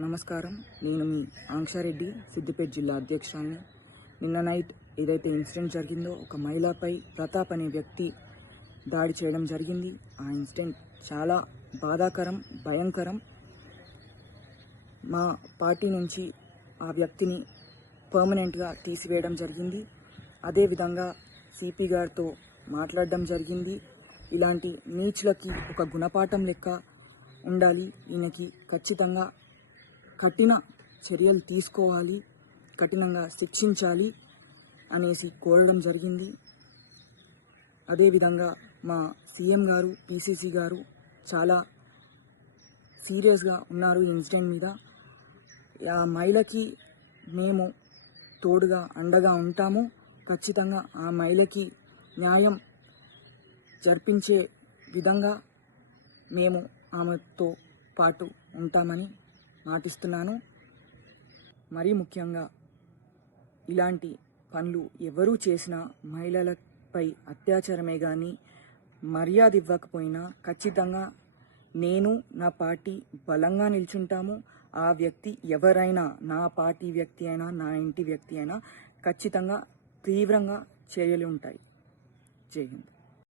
నమస్కారం. నేను మీ ఆంక్షారెడ్డి, సిద్దిపేట జిల్లా అధ్యక్షురాలిని. నిన్న నైట్ ఏదైతే ఇన్సిడెంట్ జరిగిందో, ఒక మహిళపై ప్రతాప్ అనే వ్యక్తి దాడి చేయడం జరిగింది. ఆ ఇన్సిడెంట్ చాలా బాధాకరం, భయంకరం. మా పార్టీ నుంచి ఆ వ్యక్తిని పర్మనెంట్గా తీసివేయడం జరిగింది. అదేవిధంగా సిపి గారితో మాట్లాడడం జరిగింది. ఇలాంటి నీచులకి ఒక గుణపాఠం లెక్క ఉండాలి. ఈయనకి ఖచ్చితంగా కఠిన చర్యలు తీసుకోవాలి, కఠినంగా శిక్షించాలి అనేసి కోరడం జరిగింది. అదేవిధంగా మా సీఎం గారు, పీసీసీ గారు చాలా సీరియస్గా ఉన్నారు ఈ ఇన్సిడెంట్ మీద. ఆ మహిళకి మేము తోడుగా అండగా ఉంటాము. ఖచ్చితంగా ఆ మహిళకి న్యాయం జరిపించే విధంగా మేము ఆమెతో పాటు ఉంటామని మాటిస్తున్నాను. మరీ ముఖ్యంగా ఇలాంటి పనులు ఎవరూ చేసినా మహిళలపై అత్యాచారమే కానీ మర్యాద ఇవ్వకపోయినా ఖచ్చితంగా నేను, నా పార్టీ బలంగా నిల్చుంటాము. ఆ వ్యక్తి ఎవరైనా, నా పార్టీ వ్యక్తి అయినా, నా ఇంటి వ్యక్తి అయినా ఖచ్చితంగా తీవ్రంగా చర్యలు ఉంటాయి. జై హింద్.